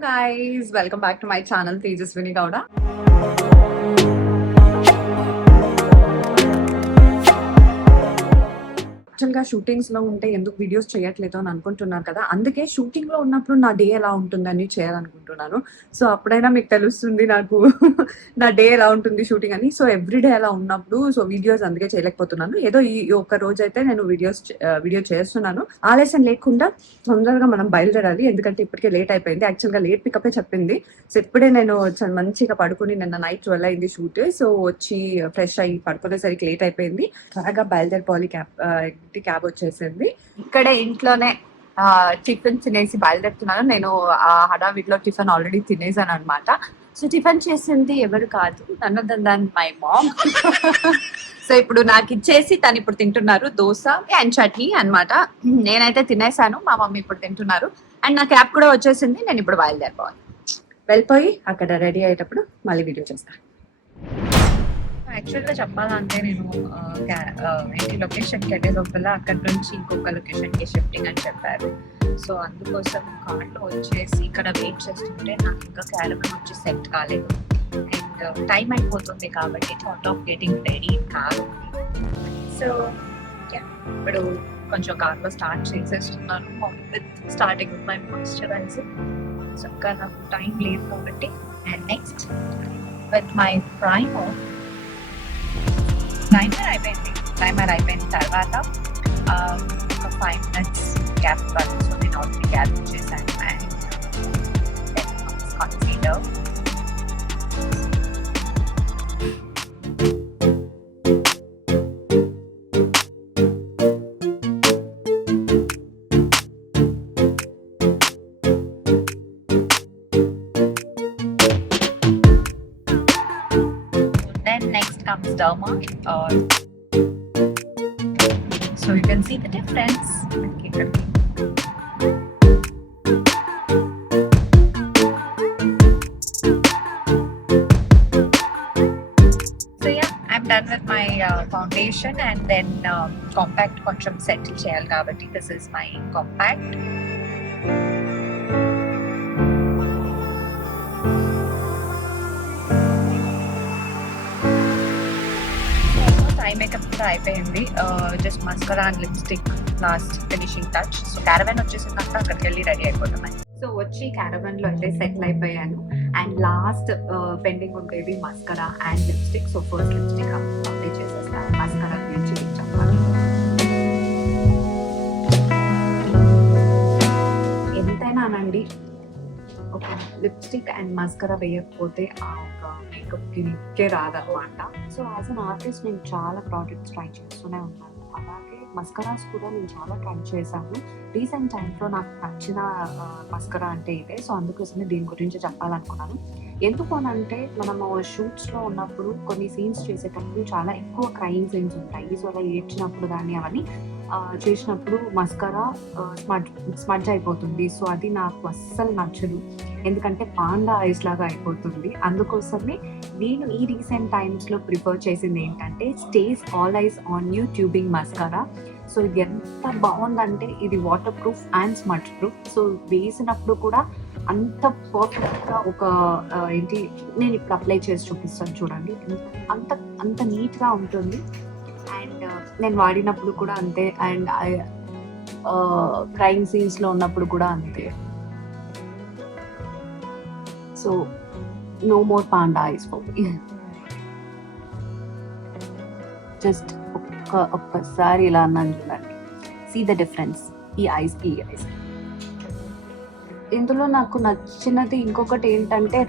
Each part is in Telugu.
guys, welcome back to my channel Tejaswini Gowda. యాక్చువల్గా షూటింగ్స్లో ఉంటే ఎందుకు వీడియోస్ చేయట్లేదు అని అనుకుంటున్నారు కదా, అందుకే షూటింగ్లో ఉన్నప్పుడు నా డే ఎలా ఉంటుందని చేయాలనుకుంటున్నాను. సో అప్పుడైనా మీకు తెలుస్తుంది నాకు నా డే ఎలా ఉంటుంది షూటింగ్ అని. సో ఎవ్రీడే అలా ఉన్నప్పుడు సో వీడియోస్ అందుకే చేయలేకపోతున్నాను. ఏదో ఈ ఒక్క రోజు అయితే నేను వీడియో చేస్తున్నాను. ఆలస్యం లేకుండా తొందరగా మనం బయలుదేరాలి, ఎందుకంటే ఇప్పటికే లేట్ అయిపోయింది. యాక్చువల్గా లేట్ పికప్ చెప్పింది. సో ఇప్పుడే నేను చాలా మంచిగా పడుకుని, నిన్న నైట్ 12 అయింది షూట్. సో వచ్చి ఫ్రెష్ అయ్యి పడుకునేసరికి లేట్ అయిపోయింది. త్వరగా బయలుదేరిపోవాలి. క్యాబ్ వచ్చేసింది. ఇక్కడే ఇంట్లోనే టిఫిన్ తినేసి బయలుదేరుతున్నాను. నేను హడావిడిలో టిఫిన్ ఆల్రెడీ తినేసాను అనమాట. సో టిఫిన్ చేసింది ఎవరు కాదు, నన్ను మై మామ్. సో ఇప్పుడు నాకు ఇచ్చేసి తను ఇప్పుడు తింటున్నారు దోశ అండ్ చట్నీ అనమాట. నేనైతే తినేసాను, మా మమ్మీ ఇప్పుడు తింటున్నారు. అండ్ నా క్యాబ్ కూడా వచ్చేసింది. నేను ఇప్పుడు బయలుదేరిపోవాలి. వెళ్ళిపోయి అక్కడ రెడీ అయ్యేటప్పుడు మళ్ళీ వీడియో చేస్తాను. యాక్చువల్గా చెప్పాలంటే నేను ఏంటి లొకేషన్కి వెళ్ళే లోపల అక్కడ నుంచి ఇంకొక లొకేషన్కి షిఫ్టింగ్ అని చెప్పారు. సో అందుకోసం కార్లో వచ్చేసి ఇక్కడ వెయిట్ చేస్తుంటే నాకు ఇంకా క్యారవన్ వచ్చి సెట్ కాలేదు. అండ్ టైం అయిపోతుంది కాబట్టి థాట్ ఆఫ్ గెటింగ్ రెడీ కాదు. సో ఇప్పుడు కొంచెం కార్లో స్టార్ట్ చేసేస్తున్నాను starting with my moisturiser. So ఇంకా నాకు టైం లేదు కాబట్టి. And next with my primer. Timer అయిపోయిన తర్వాత ఒక 5 minutes గ్యాప్ ఇవ్వాలి. సో నేను ఆల్రెడీ గ్యాప్ చేశాను. And concealer. Next comes derma. So you can see the difference. So yeah, I'm done with my foundation and then compact కొంచెం settle చేయాలి కాబట్టి this is my compact. Makeup కూడా అయిపోయింది. Just mascara and lipstick last finishing touch. So caravan వచ్చేసిందంటే అక్కడికి వెళ్ళి రెడీ అయిపోతున్నాయి. సో వచ్చి క్యారవన్ లో అయితే సెటిల్ అయిపోయాను. అండ్ లాస్ట్ పెండింగ్ ఉండేది mascara and lipstick. So first lipstick apply చేసేస్తాను. మస్కరా గురించి మీకు చెప్పాలి. ఎంతైనానండి ఒక లిప్స్టిక్ అండ్ మస్కరా వేయకపోతే ఆ ఒక మేకప్కి నిక్కే రాదనమాట. సో యాజ్ అన్ ఆర్టిస్ట్ నేను చాలా ప్రోడక్ట్స్ ట్రై చేస్తూనే ఉన్నాను. అలాగే మస్కరాస్ కూడా నేను చాలా ట్రై చేశాను. రీసెంట్ టైంలో నాకు నచ్చిన మస్కరా అంటే ఇదే. సో అందుకోసమే దీని గురించి చెప్పాలనుకున్నాను. ఎందుకు అనంటే మనము షూట్స్లో ఉన్నప్పుడు కొన్ని సీన్స్ చేసేటప్పుడు చాలా ఎక్కువ క్రైమ్ సీన్స్ ఉంటాయి. సో అలా ఏడ్చినప్పుడు కానీ అవన్నీ చేసినప్పుడు మస్కరా స్మడ్జ్ అయిపోతుంది. సో అది నాకు అస్సలు నచ్చదు, ఎందుకంటే పాండా ఐస్ లాగా అయిపోతుంది. అందుకోసమే నేను ఈ రీసెంట్ టైమ్స్లో ప్రిఫర్ చేసింది ఏంటంటే stays all eyes on you tubing mascara. So ఇది ఎంత బాగుందంటే ఇది water proof and smudge proof. So వేసినప్పుడు కూడా అంత పర్ఫెక్ట్గా ఒక ఏంటి నేను ఇప్పుడు అప్లై చేసి చూపిస్తాను చూడండి. అంత నీట్గా ఉంటుంది. అండ్ నేను వాడినప్పుడు కూడా అంతే. అండ్ క్రైమ్ సీన్స్లో ఉన్నప్పుడు కూడా అంతే. So no more panda eyes for me. Just ఒక్కసారి ఇలా అన్నాను చూడండి. సీ ద డిఫరెన్స్ ఈ ఐస్కి ఈ ఐస్. ఇందులో నాకు నచ్చినది ఇంకొకటి ఏంటంటే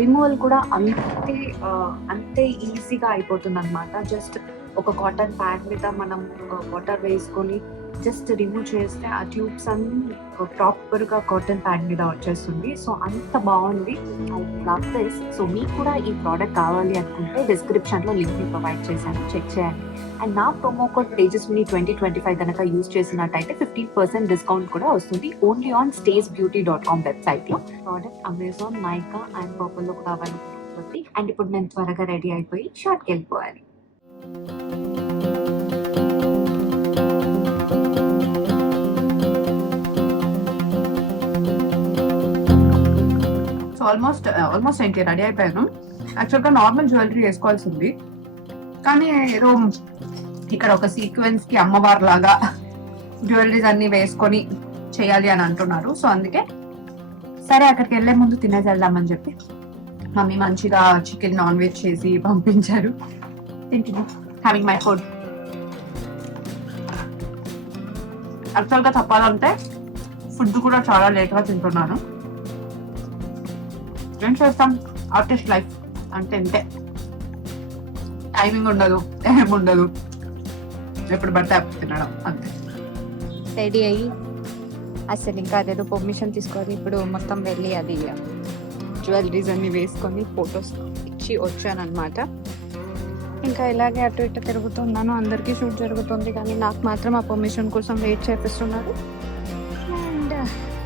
రిమూవల్ కూడా అంతే ఈజీగా అయిపోతుంది అనమాట. జస్ట్ ఒక కాటన్ ప్యాడ్ మీద మనం వాటర్ వేసుకొని జస్ట్ రిమూవ్ చేస్తే ఆ ట్యూబ్స్ అన్ని ప్రాపర్గా కాటన్ ప్యాడ్ మీద వచ్చేస్తుంది. సో అంత బాగుంది. I love this. సో మీకు కూడా ఈ ప్రోడక్ట్ కావాలి అనుకుంటే డిస్క్రిప్షన్లో లింక్ని ప్రొవైడ్ చేశాను, చెక్ చేయండి. అండ్ నా ప్రోమో కోడ్ తేజస్విని 2025 కనుక యూజ్ చేసినట్టయితే 15% డిస్కౌంట్ కూడా వస్తుంది. ఓన్లీ ఆన్ staysbeauty.com వెబ్సైట్లో. ప్రోడక్ట్ అమెజాన్, నైకా అండ్ పర్పుల్లో కూడా అవైలబుల్ ఉంటుంది. అండ్ ఇప్పుడు నేను త్వరగా రెడీ అయిపోయి షార్ట్కి వెళ్ళిపోవాలి. ఆల్మోస్ట్ ఏంటి రెడీ అయిపోయాను. యాక్చువల్గా నార్మల్ జ్యువెలరీ వేసుకోవాల్సింది, కానీ ఏదో ఇక్కడ ఒక సీక్వెన్స్ కి అమ్మవారు లాగా జ్యువెలరీస్ అన్ని వేసుకొని చేయాలి అని అంటున్నారు. సో అందుకే సరే అక్కడికి వెళ్లే ముందు తినేసి వెళ్దామని చెప్పి మమ్మీ మంచిగా చికెన్ నాన్ వెజ్ చేసి పంపించారు. తింటున్నా, హ్యావింగ్ మై ఫుడ్. యాక్చువల్గా చెప్పాలంటే ఫుడ్ కూడా చాలా లేట్గా తింటున్నాను. ఏం చేస్తాం, ఆర్టిస్ట్ లైఫ్ అంటే ఇంతే, టైమింగ్ ఉండదు, ఏముండదు, ఎప్పుడు పడితే అప్పుడు తినడం అంతే. రెడీ అయ్యి అసలు ఇంకా అదేదో పర్మిషన్ తీసుకోవాలి. ఇప్పుడు మొత్తం వెళ్ళి అది జ్యువెలరీస్ అన్ని వేసుకొని ఫొటోస్ ఇచ్చి వచ్చానమాట. ఇంకా ఇలాగే అటు ఇటు తిరుగుతున్నాను, అందరికీ షూట్ జరుగుతుంది, కానీ నాకు మాత్రం ఆ పర్మిషన్ కోసం వెయిట్ చేపిస్తున్నారు. అండ్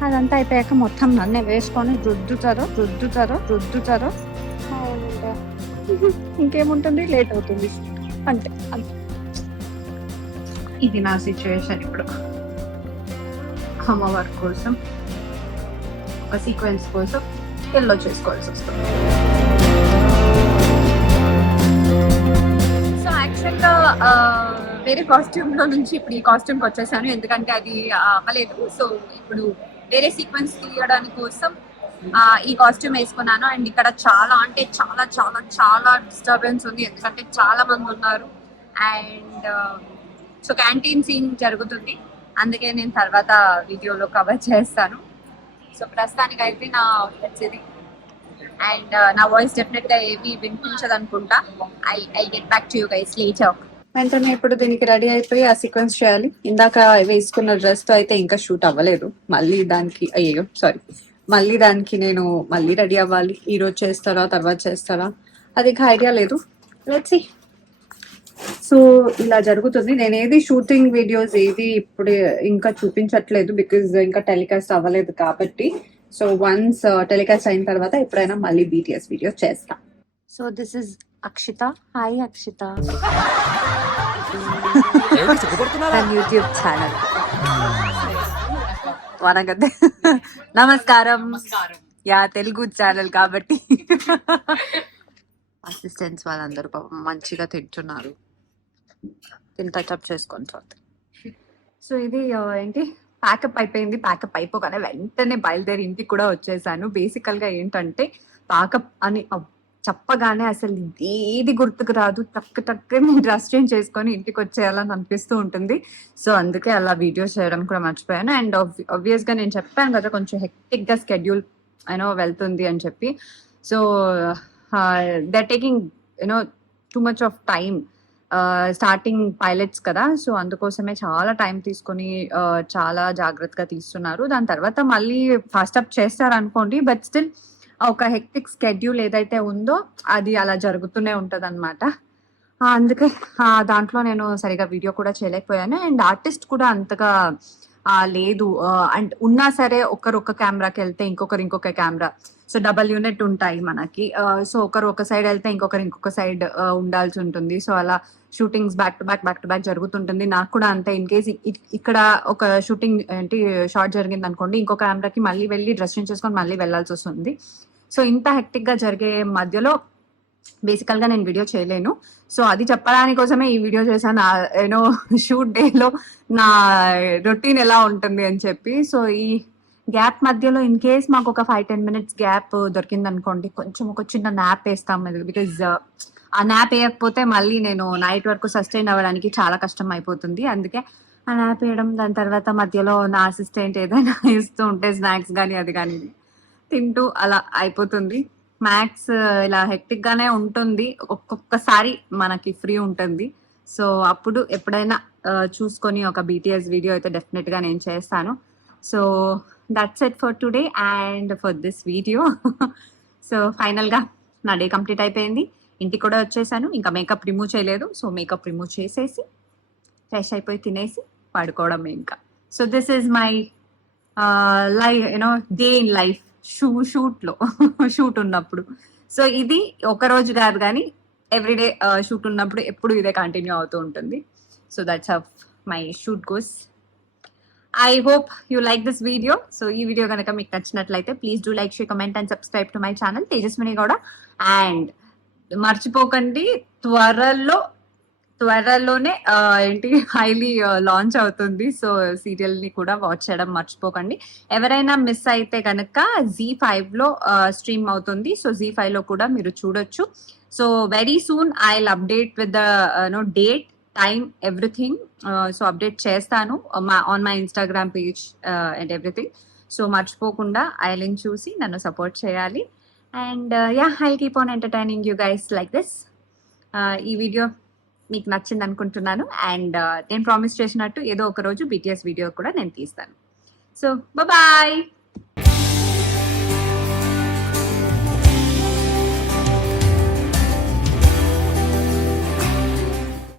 అదంతా అయిపోయాక మొత్తం నన్నే వేసుకొని రుద్దుతారో. ఇంకేముంటుంది, లేట్ అవుతుంది అంటే. ఇది నా సిచ్యువేషన్ ఇప్పుడు. అమ్మవారి కోసం ఒక సీక్వెన్స్ కోసం ఎల్లో చేసుకోవాల్సి వస్తుంది. సో యాక్చువల్గా వేరే కాస్ట్యూమ్ లో నుంచి ఇప్పుడు ఈ కాస్ట్యూమ్కి వచ్చేసాను, ఎందుకంటే అది అవ్వలేదు. సో ఇప్పుడు వేరే సీక్వెన్స్ తీయడానికి కోసం ఈ కాస్ట్యూమ్ వేసుకున్నాను. అండ్ ఇక్కడ చాలా అంటే చాలా చాలా చాలా డిస్టర్బెన్స్ ఉంది, ఎందుకంటే చాలా మంది ఉన్నారు. అండ్ సో క్యాంటీన్ సీన్ జరుగుతుంది, అందుకే నేను తర్వాత వీడియోలో కవర్ చేస్తాను. సో ప్రస్తుతానికి అయితే నా అవుట్ఫిట్స్ ఇది. అండ్ నా వాయిస్ డెఫినెట్ గా ఏమి వినిపించదు అనుకుంటా. I get back to you guys later. వెంటనే ఇప్పుడు దీనికి రెడీ అయిపోయి ఆ సీక్వెన్స్ చేయాలి. ఇందాక వేసుకున్న డ్రెస్ తో అయితే ఇంకా షూట్ అవ్వలేదు, మళ్ళీ దానికి నేను మళ్ళీ రెడీ అవ్వాలి. ఈ రోజు చేస్తారా తర్వాత చేస్తారా అది ఇంకా ఐడియా లేదు, లెట్స్ సీ. సో ఇలా జరుగుతుంది. నేను ఏది షూటింగ్ వీడియోస్ ఏది ఇప్పుడు ఇంకా చూపించట్లేదు, బికాజ్ ఇంకా టెలికాస్ట్ అవ్వలేదు కాబట్టి. సో వన్స్ టెలికాస్ట్ అయిన తర్వాత ఎప్పుడైనా మళ్ళీ బీటీఎస్ వీడియో చేస్తా. So this is Akshita. Hi Akshita, YouTube channel. వనగద్దే నమస్కారం. యా తెలుగు ఛానల్ కాబట్టి అసిస్టెంట్స్ వాళ్ళందరూ పాపం మంచిగా తింటున్నారు, తిని టచ్అప్ చేసుకొని తర్వాత. సో ఇది ఏంటి, ప్యాకప్ అయిపోయింది. ప్యాకప్ అయిపోగానే వెంటనే బయలుదేరి ఇంటికి కూడా వచ్చేసాను. బేసికల్ గా ఏంటంటే ప్యాకప్ అని చెప్పగానే అసలు ఏది గుర్తుకు రాదు, టక్ డ్రెస్ చేంజ్ చేసుకొని ఇంటికి వచ్చేయాలని అనిపిస్తూ ఉంటుంది. సో అందుకే అలా వీడియో చేయడం కూడా మర్చిపోయాను. అండ్ ఆబ్వియస్ గా నేను చెప్పాను కదా కొంచెం హెక్టిక్ గా స్కెడ్యూల్ వెళ్తుంది అని చెప్పి. So they taking too much of time, starting pilots కదా. సో అందుకోసమే చాలా టైం తీసుకొని చాలా జాగ్రత్తగా తీస్తున్నారు. దాని తర్వాత మళ్ళీ ఫాస్ట్ అప్ చేస్తారు అనుకోండి, బట్ స్టిల్ ఒక హెక్టిక్ స్కెడ్యూల్ ఏదైతే ఉందో అది అలా జరుగుతూనే ఉంటది అనమాట. అందుకే దాంట్లో నేను సరిగా వీడియో కూడా చేయలేకపోయాను. అండ్ ఆర్టిస్ట్ కూడా అంతగా లేదు, అండ్ ఉన్నా సరే ఒకరు కెమెరాకి వెళ్తే ఇంకొక కెమెరా, సో డబల్ యూనిట్ ఉంటాయి మనకి. సో ఒకరు ఒక సైడ్ వెళ్తే ఇంకొక సైడ్ ఉండాల్సి ఉంటుంది. సో అలా షూటింగ్స్ బ్యాక్ టు బ్యాక్ జరుగుతుంటుంది. నాకు కూడా అంతే. ఇన్ కేస్ ఇక్కడ ఒక షూటింగ్ షార్ట్ జరిగింది అనుకోండి, ఇంకో కెమెరాకి మళ్ళీ వెళ్ళి డ్రెస్ చేంజ్ చేసుకొని మళ్ళీ వెళ్ళాల్సి వస్తుంది. సో ఇంత హెక్టిక్ గా జరిగే మధ్యలో బేసికల్ గా నేను వీడియో చేయలేను. సో అది చెప్పడానికి కోసమే ఈ వీడియో చేశాను, షూట్ డే లో నా రొటీన్ ఎలా ఉంటుంది అని చెప్పి. సో ఈ గ్యాప్ మధ్యలో ఇన్ కేస్ మాకు ఒక 5-10 minutes గ్యాప్ దొరికింది అనుకోండి, కొంచెం ఒక చిన్న నాప్ వేస్తాం, బికాజ్ ఆ నాప్ వేయకపోతే మళ్ళీ నేను నైట్ వరకు సస్టైన్ అవ్వడానికి చాలా కష్టం అయిపోతుంది. అందుకే ఆ నాప్ వేయడం, దాని తర్వాత మధ్యలో నా అసిస్టెంట్ ఏదైనా ఇస్తూ ఉంటే స్నాక్స్ కానీ అది కానీ తింటూ అలా అయిపోతుంది. మ్యాథ్స్ ఇలా హెక్టిక్ గానే ఉంటుంది, ఒక్కొక్కసారి మనకి ఫ్రీ ఉంటుంది. సో అప్పుడు ఎప్పుడైనా చూసుకొని ఒక బీటీఎస్ వీడియో అయితే డెఫినెట్ గా నేను చేస్తాను. So that's it for today and for this video. So final గా నా డే కంప్లీట్ అయిపోయింది, ఇంటికి కూడా వచ్చేసాను. ఇంకా మేకప్ రిమూవ్ చేయలేదు, సో మేకప్ రిమూవ్ చేసేసి ఫ్రెష్ అయిపోయి తినేసి పడుకోవడం ఇంకా. So this is my day in life shoot ఉన్నప్పుడు. సో ఇది ఒక రోజు కాదు కానీ ఎవ్రీడే షూట్ ఉన్నప్పుడు ఎప్పుడు ఇదే కంటిన్యూ అవుతూ ఉంటుంది. So that's how my shoot goes. I hope you like this video. So ఈ వీడియో కనుక మీకు నచ్చినట్లయితే please do like, share, comment and subscribe to my channel Tejaswini Gowda. And మర్చిపోకండి, త్వరలోనే ఏంటి హైలీ లాంచ్ అవుతుంది. సో సీరియల్ ని కూడా వాచ్ చేయడం మర్చిపోకండి. ఎవరైనా మిస్ అయితే కనుక Z5 లో స్ట్రీమ్ అవుతుంది. సో Z5 లో కూడా మీరు చూడొచ్చు. So very soon I will update with the date, time, everything. So update చేస్తాను on my Instagram page and everything. So మర్చిపోకుండా ఐలిన్ చూసి నన్ను సపోర్ట్ చేయాలి. And I keep on entertaining you guys like this. ఈ వీడియో మీకు నచ్చింది అనుకుంటున్నాను. అండ్ నేను ప్రామిస్ చేసినట్టు ఏదో ఒక రోజు BTS వీడియో కూడా నేను తీస్తాను. So bye.